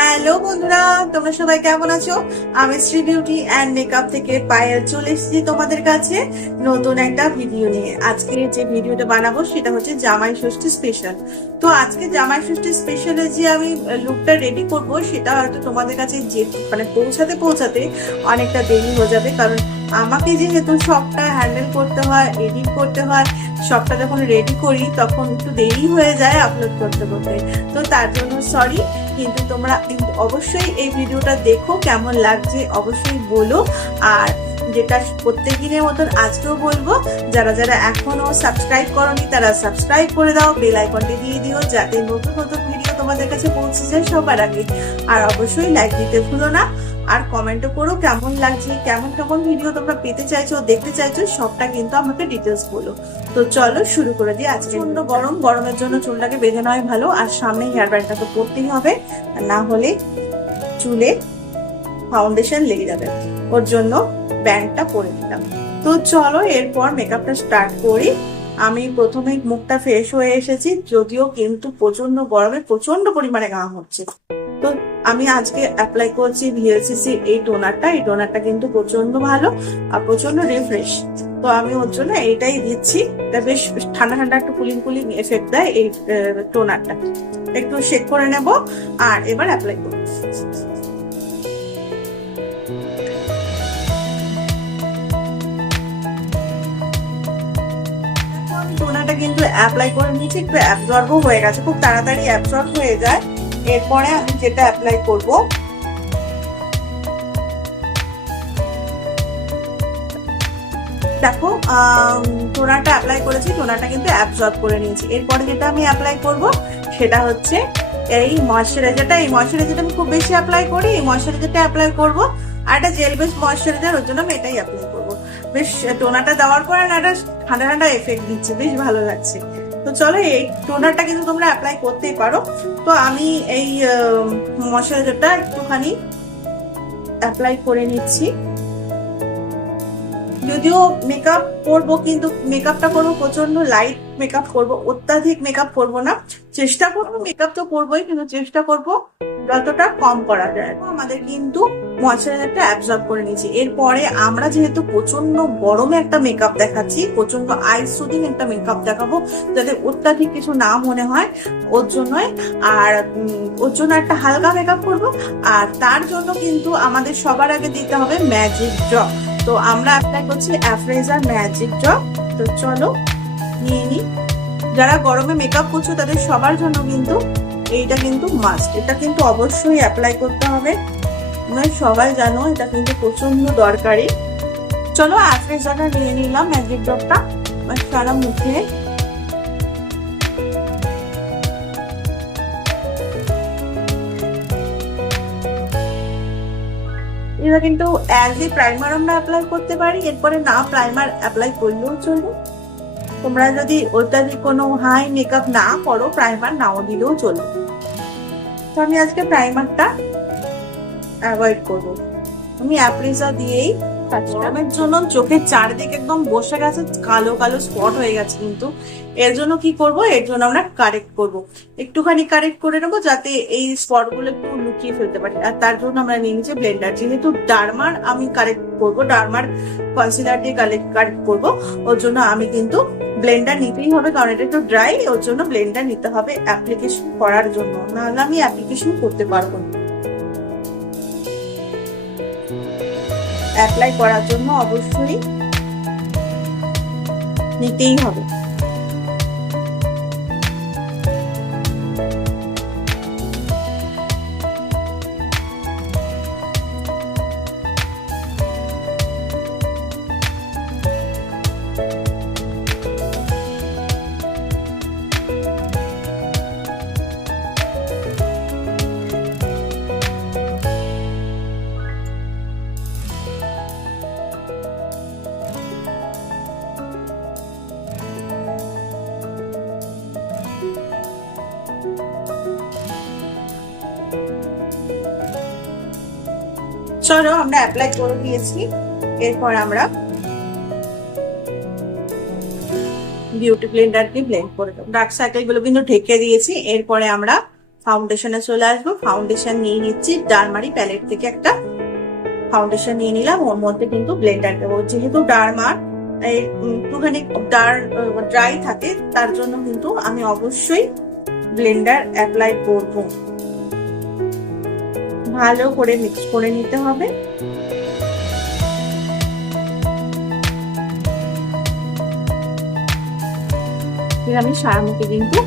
Hello বন্ধুরা, তোমরা সবাই কেমন আছো? আমি শ্রী বিউটি অ্যান্ড মেকআপ থেকে পায়েল চলে এসেছি তোমাদের কাছে নতুন একটা ভিডিও নিয়ে। আজকে যে ভিডিওটা বানাবো সেটা হচ্ছে জামাই ষষ্ঠী স্পেশাল। তো আজকে জামাই ষষ্ঠী স্পেশালে যে আমি লুকটা রেডি করব সেটা হয়তো তোমাদের কাছে যে পৌঁছাতে অনেকটা দেরি হয়ে যাবে, কারণ আমাকে যেহেতু সবটা হ্যান্ডেল করতে হয়, এডিট করতে হয়, সবটা যখন রেডি করি তখন একটু দেরি হয়ে যায় আপলোড করতে করতে। তো তার জন্য সরি, কিন্তু তোমরা অবশ্যই এই ভিডিওটা দেখো, কেমন লাগছে অবশ্যই বলো। আর যেটা প্রত্যেকদিনের মতন আজকেও বলবো, যারা যারা এখনো সাবস্ক্রাইব করোনি তারা সাবস্ক্রাইব করে দাও, বেল আইকনটি দিয়ে দিও যাতে নতুন নতুন ভিডিও তোমাদের কাছে পৌঁছে যায় সবার আগে। আর অবশ্যই লাইক দিতে ভুলো না, আর কমেন্টও করো কেমন লাগছে, কেমন কেমন ভিডিও তোমরা পেতে চাইছো, দেখতে চাইছো, সবটা কিন্তু আমাকে ডিটেলস বলো। তো চলো শুরু করে দিই। আজকে গরমের জন্য চুলটাকে বেঁধে নেওয়াই ভালো, আর সামনে হেয়ার ব্যান্ডটা তো করতেই হবে, না হলে চুলে ফাউন্ডেশন লেগে যাবে। ওর জন্য ব্যান্ডটা করে দিলাম। তো চলো এরপর মেকআপটা স্টার্ট করি। আমি প্রথমে মুখটা ফ্রেশ হয়ে এসেছি, যদিও কিন্তু প্রচন্ড গরমে প্রচন্ড পরিমাণে ঘাম হচ্ছে। তো আমি আজকে অ্যাপ্লাই করছি ভিএলসিসি এই টোনারটা কিন্তু প্রচন্ড ভালো আর প্রচন্ড রিফ্রেশ। তো আমি ওর জন্য এইটাই দিচ্ছি। এটা বেশ ঠান্ডা ঠান্ডা একটু কুলিং এফেক্ট দেয় এই টোনারটা। একটু শেক করে নেব আর এবার অ্যাপ্লাই করব। টোনারটা কিন্তু অ্যাপ্লাই করে নিচ্ছি, একটু অ্যাবজর্বও হয়ে গেছে, খুব তাড়াতাড়ি অ্যাবজর্ব হয়ে যায়। এরপরে আমি যেটা অ্যাপ্লাই করব, দেখো টোনারটা অ্যাপ্লাই করেছি, টোনারটা কিন্তু অ্যাবজর্ব করে নিয়েছি। এরপরে যেটা আমি অ্যাপ্লাই করব সেটা হচ্ছে এই ময়শ্চারাইজারটা। এই ময়শ্চারাইজারটা আমি খুব বেশি অ্যাপ্লাই করি, এই ময়শ্চারাইজারটা অ্যাপ্লাই করব। আর একটা জেল বেস ময়শ্চারাইজার, ওর জন্য আমি এটাই অ্যাপ্লাই করব। বেশ টোনারটা দেওয়ার পরে না একটা ঠান্ডা ঠান্ডা এফেক্ট দিচ্ছে, বেশ ভালো লাগছে। তো চলো এই টোনারটা কিন্তু তোমরা অ্যাপ্লাই করতেই পারো। তো আমি এই ময়শ্চারাইজারটা একটুখানি অ্যাপ্লাই করে নিচ্ছি। যদিও মেকআপ করবো, কিন্তু মেকআপটা করবো প্রচন্ড লাইট মেকআপ করবো, অত্যাধিক মেকআপ করবো না। চেষ্টা করবো, মেকআপ তো করবোই, কিন্তু চেষ্টা করবো যতটা কম করা যায়। আমাদের কিন্তু ময়শ্চারাইজারটা অ্যাবজর্ব করে নিয়েছি। এরপরে আমরা যেহেতু প্রচন্ড গরমে একটা মেকআপ দেখাচ্ছি, প্রচন্ড আইস সুদিং একটা মেকআপ দেখাবো যাতে অত্যাধিক কিছু না মনে হয়, ওর জন্যই। আর ওর জন্য একটা হালকা মেকআপ করবো, আর তার জন্য কিন্তু আমাদের সবার আগে দিতে হবে ম্যাজিক ড্রপ। তো আমরা অ্যাপ্লাই করছি অ্যাফ্রেজার ম্যাজিক ড্রপ। তো চলো নিয়ে নিই। যারা গরমে মেকআপ করছো তাদের সবার জন্য কিন্তু এইটা কিন্তু মাস্ট, এটা কিন্তু অবশ্যই অ্যাপ্লাই করতে হবে। সবাই জানো এটা কিন্তু প্রচন্ড দরকারি। চলো অ্যাফ্রেজারটা নিয়ে নিলাম, ম্যাজিক ড্রপটা সারা মুখে। এটা কিন্তু অ্যাজ এ প্রাইমার আমরা অ্যাপ্লাই করতে পারি, এরপরে না প্রাইমার অ্যাপ্লাই করলেও চলবে। তোমরা যদি অত্যাধিক কোনো হাই মেকআপ না করো, প্রাইমার নাও দিলেও চলবে। তো আমি আজকে প্রাইমারটা অ্যাভয়েড করবো, আমি অ্যাপ্রেজা দিয়েই গরমের জন্য চোখের চারিদিকে একদম বসে গেছে, কালো কালো স্পট হয়ে গেছে। কিন্তু এর জন্য কি করব, এর জন্য আমরা কারেক্ট করব, একটুখানি কারেক্ট করে নেবো যাতে এই স্পট গুলো একটু লুকিয়ে ফেলতে পারি। আর তার জন্য আমরা নিয়ে নিচ্ছি ব্লেন্ডার। যেহেতু ডার্মার আমি কারেক্ট করবো, ডার্মার কনসিলার দিয়ে কারেক্ট করবো, ওর জন্য আমি কিন্তু ব্লেন্ডার নিতেই হবে, কারণ এটা একটু ড্রাই, ওর জন্য ব্লেন্ডার নিতে হবে অ্যাপ্লিকেশন করার জন্য, নাহলে আমি অ্যাপ্লিকেশন করতে পারবো না। অ্যাপ্লাই করার জন্য অবশ্যই নিতেই হবে। চলো আমরা অ্যাপ্লাই করে দিয়েছি, এরপর আমরা বিউটি ব্লেন্ডার দিয়ে ব্লেন্ড করে দেবো। ডার্ক সার্কেল গুলো কিন্তু ঢেকে দিয়েছি। এরপরে আমরা ফাউন্ডেশনে চলে আসবো। ফাউন্ডেশন নিয়ে নিচ্ছি, ডারমারি প্যালেট থেকে একটা ফাউন্ডেশন নিয়ে নিলাম। ওর মধ্যে কিন্তু ব্লেন্ডার দেবো, যেহেতু ডারমার একটুখানি ড্রাই থাকে, তার জন্য কিন্তু আমি অবশ্যই ব্লেন্ডার অ্যাপ্লাই করব। ভালো করে মিক্স করে নিতে হবে। আমি সারা মুখে কিন্তু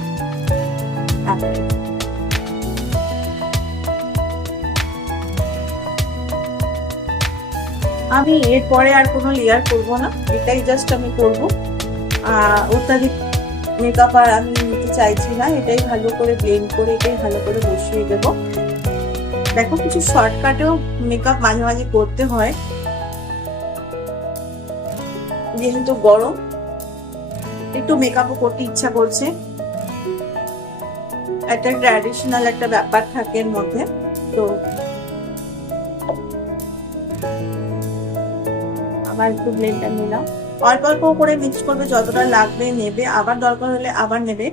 আমি এরপরে আর কোনো লেয়ার করব না, এটাই জাস্ট আমি করব। অত্যাধিক মেকআপ আর আমি নিতে চাইছি না, এটাই ভালো করে ব্লেন্ড করে এটাই ভালো করে বসিয়ে দেবো। দেখো কিছু শর্টকাটেও মেকআপ মাঝে মাঝে করতে হয়, যেহেতু গরম একটু মেকআপও করতে ইচ্ছা করছে। একটা ট্র্যাডিশনাল একটা ব্যাপার থাকে এর মধ্যে। তো আবার একটু ব্লেন্ডার নিলাম, অল্প অল্প করে মিক্স করবে, যতটা লাগবে নেবে, আবার দরকার হলে আবার নেবে।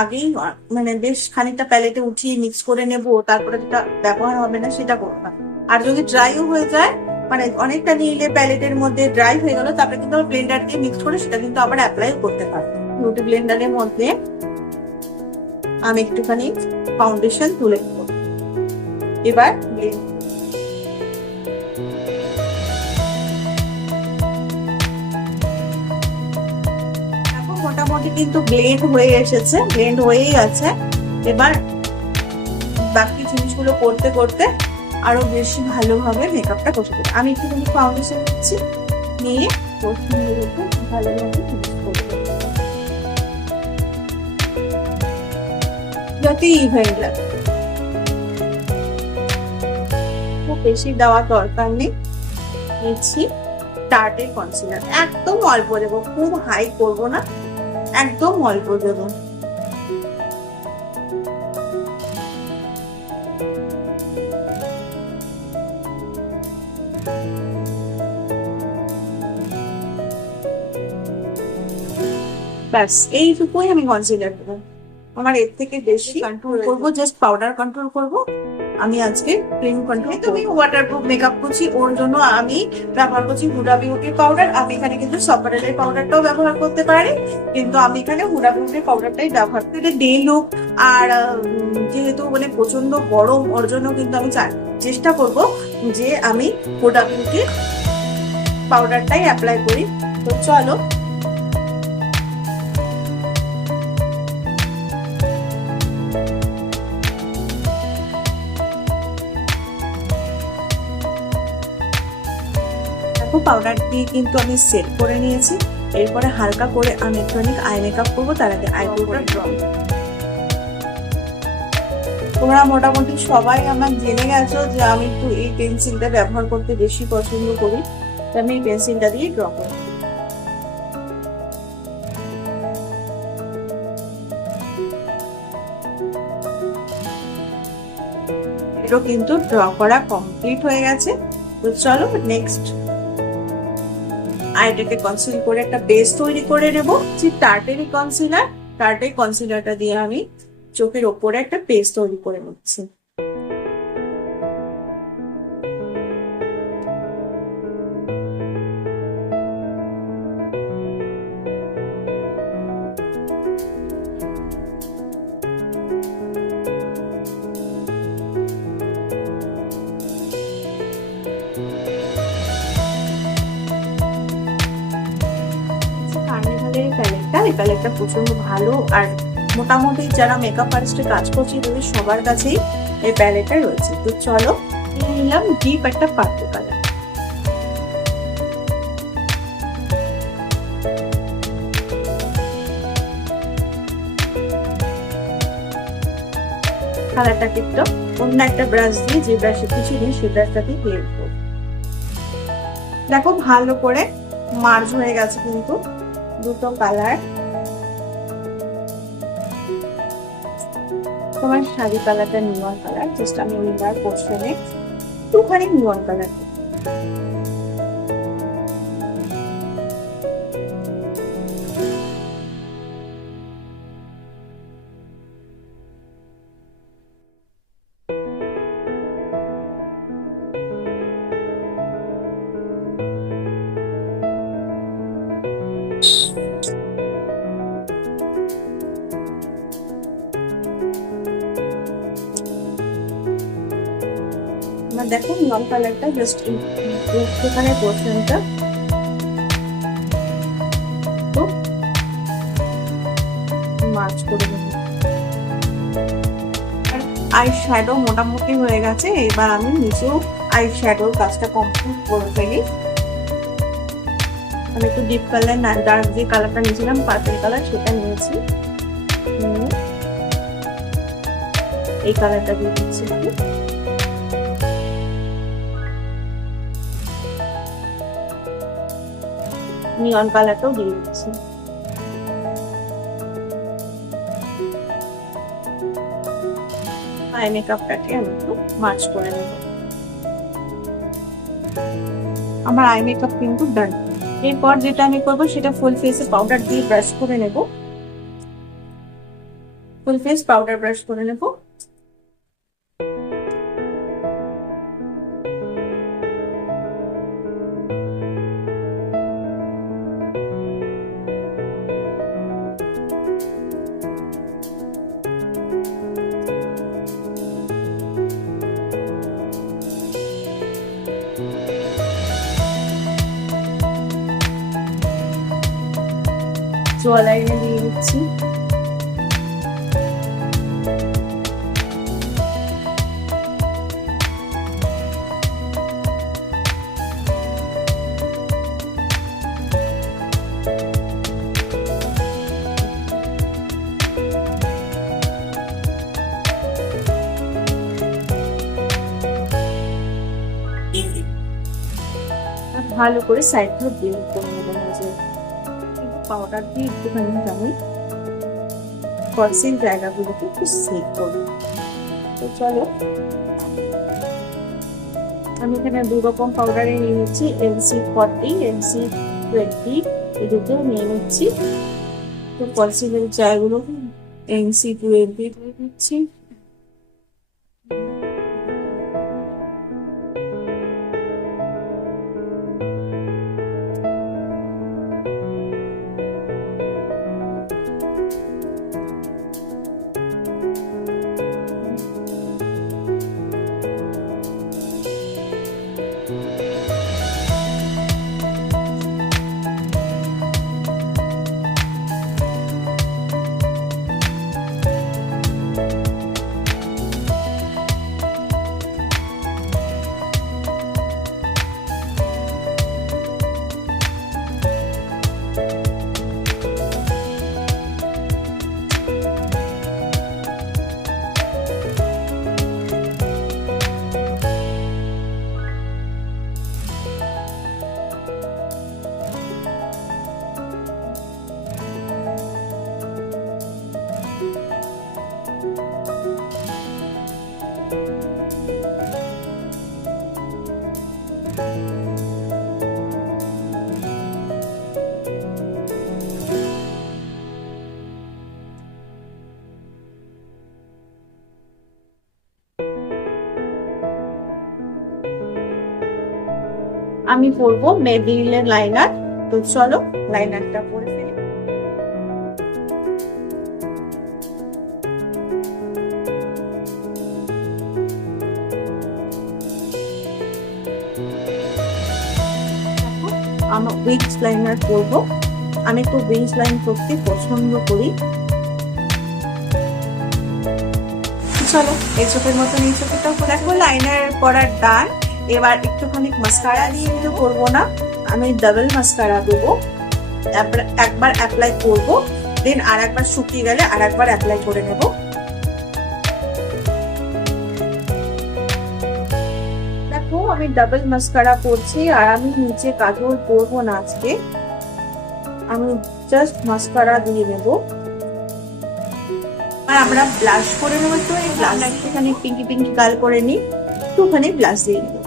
আগেই মানে বেশ খানিকটা প্যালেটে উঠিয়ে মিক্স করে নেবো, তারপরে যেটা ব্যবহার হবে না সেটা করবো না। আর যদি ড্রাইও হয়ে যায়, মানে অনেকটা নিলে প্যালেটের মধ্যে ড্রাই হয়ে গেল, তারপরে কিন্তু ব্লেন্ডার দিয়ে মিক্স করে সেটা কিন্তু আবার অ্যাপ্লাই করতে পারবো। বিউটি ব্লেন্ডারের মধ্যে আমি একটুখানি ফাউন্ডেশন তুলে দেবো। এবার মোটামুটি কিন্তু ব্লেন্ড হয়ে এসেছে, ব্লেন্ড হয়েই আছে। এবার বাকি জিনিসগুলো করতে করতে আরো বেশি ভালোভাবে মেকআপটা কষে দেবো। আমি একটুখানি ফাউন্ডেশন দিচ্ছি, নিয়ে ভালোভাবে মিক্স করবো যাতে ইভেন লাগে। খুব বেশি দেওয়ার দরকার নেই। নিচ্ছি টার্টের কনসিলার, একদম অল্প দেবো, খুব হাই করবো না, একদম অল্প দেবো। ব্যাস এইটুকুই আমি কনসিলার দেবো। আমার এর থেকে বেশি কন্ট্রোল করবো, জাস্ট পাউডার কন্ট্রোল করবো। আমি আজকে ক্রিম কন্ট্রোল, তুমি ওয়াটারপ্রুফ মেকআপ করছি, ওর জন্য আমি ব্যবহার করছি হুডা বিউটির পাউডার। আমি এখানে কিন্তু সপারেলের পাউডারটাও ব্যবহার করতে পারি, কিন্তু আমি এখানে হুডা বিউটির পাউডারটাই ব্যবহার করি। ডে লুক আর যেহেতু মানে প্রচন্ড গরম, ওর জন্য কিন্তু আমি চেষ্টা করব যে আমি হুডা বিউটির পাউডারটাই অ্যাপ্লাই করি। তো চলো পাউডার দিয়ে কিন্তু আমি সেট করে নিয়েছি। এরপরে হালকা করে আমি একটুখানি আই মেকআপ করবো, তার আগে আইব্রোটা ড্র। তোমরা মোটামুটি সবাই আমার জেনে গেছো যে আমি একটু এই পেন্সিলটা ব্যবহার করতে বেশি পছন্দ করি, তো আমি এই পেন্সিলটা দিয়ে ড্র করি। এটা কিন্তু ড্র করা কমপ্লিট হয়ে গেছে। তো চলো নেক্সট আইটাকে কনসিল করে একটা বেস তৈরি করে নেব। যে টার্টেরি কনসিলার, টার্টেরি কনসিলারটা দিয়ে আমি চোখের ওপরে একটা বেস তৈরি করে নিচ্ছি। এই প্যালেটটা প্রচন্ড ভালো, আর মোটামুটি যারা মেকআপ আর্টিস্টে কাজ করছে তাদের সবার কাছেই এই প্যালেটটা রয়েছে। তো চলো নিলাম ডিপ একটা পার্পল কালার। কালারটাকে একটু অন্য একটা ব্রাশ দিয়ে, যে ব্রাশে কিছু নেই সেই ব্রাশটাতে ব্লেন্ড করব। দেখো ভালো করে মার্জ হয়ে গেছে কিন্তু দুটো কালার। তোমার শাড়ি কালারটা নিয়ন কালার, জাস্ট আমি উইনার পোর্শনে একটুখানি নিয়ন কালার। আর দেখো নিয়ন কালারটা জাস্ট এখানে পোর্শনটা তো মার্চ করে দেবো। আই শ্যাডো মোটামুটি হয়ে গেছে, এবার আমি নিচেও আই শ্যাডোর কাজটা কমপ্লিট করে ফেলি। আমি একটু ডিপ কালার না ডার্ক যে কালারটা নিয়েছিলাম পার্পল কালার সেটা নিয়েছি, এই কালারটা দিয়ে দিচ্ছি একটু। নিয়ন কালারটাও দিয়ে দিচ্ছি। আই মেকআপটাকে আমি একটু মার্চ করে নেব। আমার আই মেকআপ কিন্তু ডান। এরপর যেটা আমি করবো সেটা ফুল ফেসে পাউডার দিয়ে ব্রাশ করে নেব। ফুল ফেস পাউডার ব্রাশ করে নেব। জল আইনে দিয়ে দিচ্ছি। ভালো করে সাইডটা ব্লেন্ড করে নেবো মাঝে। পাউডার দিয়ে একটুখানি আমি কনসিল জায়গাগুলোকে একটু সেট করবো। তো চলো আমি এখানে 2 রকম পাউডারে নিয়ে নিচ্ছি, NC40 NC20 এই দুটো নিয়ে নিচ্ছি। তো কনসিলের জায়গাগুলো NC20 দিয়ে দিচ্ছি। আমি পরবো মেবিলিনের লাইনার। তো চলো লাইনারটা পরে ফেলি। আমার উইংস লাইনার পরবো। আমি একটু উইংস লাইন করতে পছন্দ করি। চলো এই চোখের মতন এই চোখেরটা দেখো লাইনার করার ডান। এবার একটুখানি মাস্কারা দিয়ে কিন্তু করবো না, আমি ডাবল মাস্কারা দেবো। একবার অ্যাপ্লাই করবো, দেন আর একবার শুকিয়ে গেলে আর একবার অ্যাপ্লাই করে নেব। দেখো আমি ডাবল মাস্কারা করছি আর আমি নিচে কাজল করবো না আজকে, আমি জাস্ট মাস্কারা দিয়ে নেবো। আর আমরা ব্লাশ করে নেবো। তো এই ব্লাশ একটুখানি পিঙ্কি পিঙ্কি কাল করে নিই, একটুখানি ব্লাশ দিয়ে নেবো।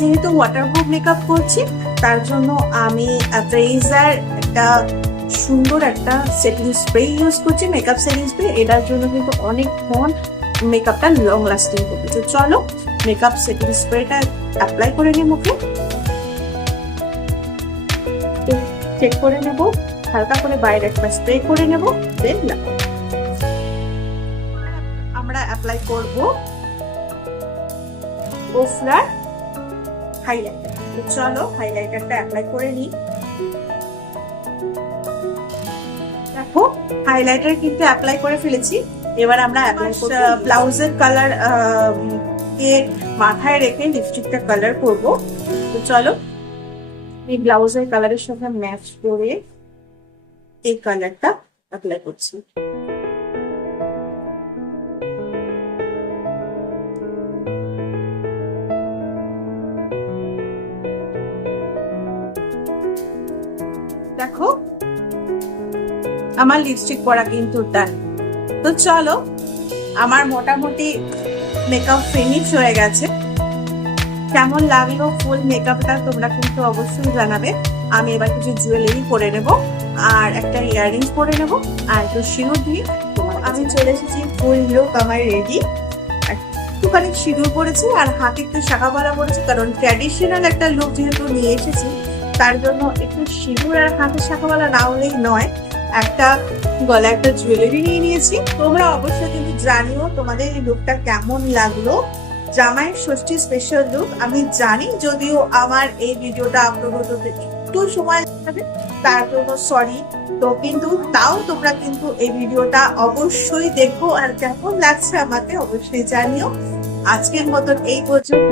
যেহেতু ওয়াটারপ্রুফ মেকআপ করছি, তার জন্য আমি ট্রেজার একটা সুন্দর একটা সেটিং স্প্রে ইউজ করছি, মেকআপ সেটিং স্প্রে। এটার জন্য কিন্তু অনেকক্ষণ মেকআপটা লং লাস্টিং করবে। তো চলো মেকআপ সেটিং স্প্রেটা অ্যাপ্লাই করে নিই মুখে। চেক করে নেব, হালকা করে বাইরে একটা স্প্রে করে নেব, দেন লাগাবো। আমরা অ্যাপ্লাই করব ওফরার হাইলাইটার। তো চলো হাইলাইটারটা অ্যাপ্লাই করে নিই। দেখো হাইলাইটার কিন্তু অ্যাপ্লাই করে ফেলেছি। এবার আমরা অ্যাপ্লাই করব ব্লাউজের কালার দিয়ে মাথায় রেখে লিপস্টিকটা কালার করব। তো চলো এই ব্লাউজের কালারের সাথে ম্যাচ করে এই কালারটা অ্যাপ্লাই করছি। দেখো আমার লিপস্টিক পরা কিন্তু ডান। তো চলো আমার মোটামুটি মেকআপ ফিনিশ হয়ে গেছে। কেমন লাগলো ফুল মেকআপটা তোমরা কিন্তু অবশ্যই জানাবে। আমি এবার কিছু জুয়েলারি পরে নেব, আর একটা ইয়াররিংস পরে নেব, আর একটু সিঁদুর দিয়ে আমি চলে এসেছি। ফুল লুক আমার রেডি। একটুখানি সিঁদুর পরেছি আর হাতে একটু শাঁখাবালা পরেছি, কারণ ট্র্যাডিশনাল একটা লুক যেহেতু নিয়ে এসেছি, তার জন্য একটু সিঁদুর আর হাতে শাঁখাবালা না হলেই নয়। একটা গলা একটা জুয়েলারি নিয়ে নিয়েছি। তোমরা অবশ্যই কিন্তু জানিও তোমাদের এই লুকটা কেমন লাগলো। জামাইয়ের ষষ্ঠী স্পেশাল লুক। আমি জানি যদিও আমার এই ভিডিওটা আপলোড হতে একটু সময় লাগবে, তার জন্য সরি। তো কিন্তু তাও তোমরা কিন্তু এই ভিডিওটা অবশ্যই দেখো, আর কেমন লাগছে আমাকে অবশ্যই জানিও। আজকের মতন এই পর্যন্ত।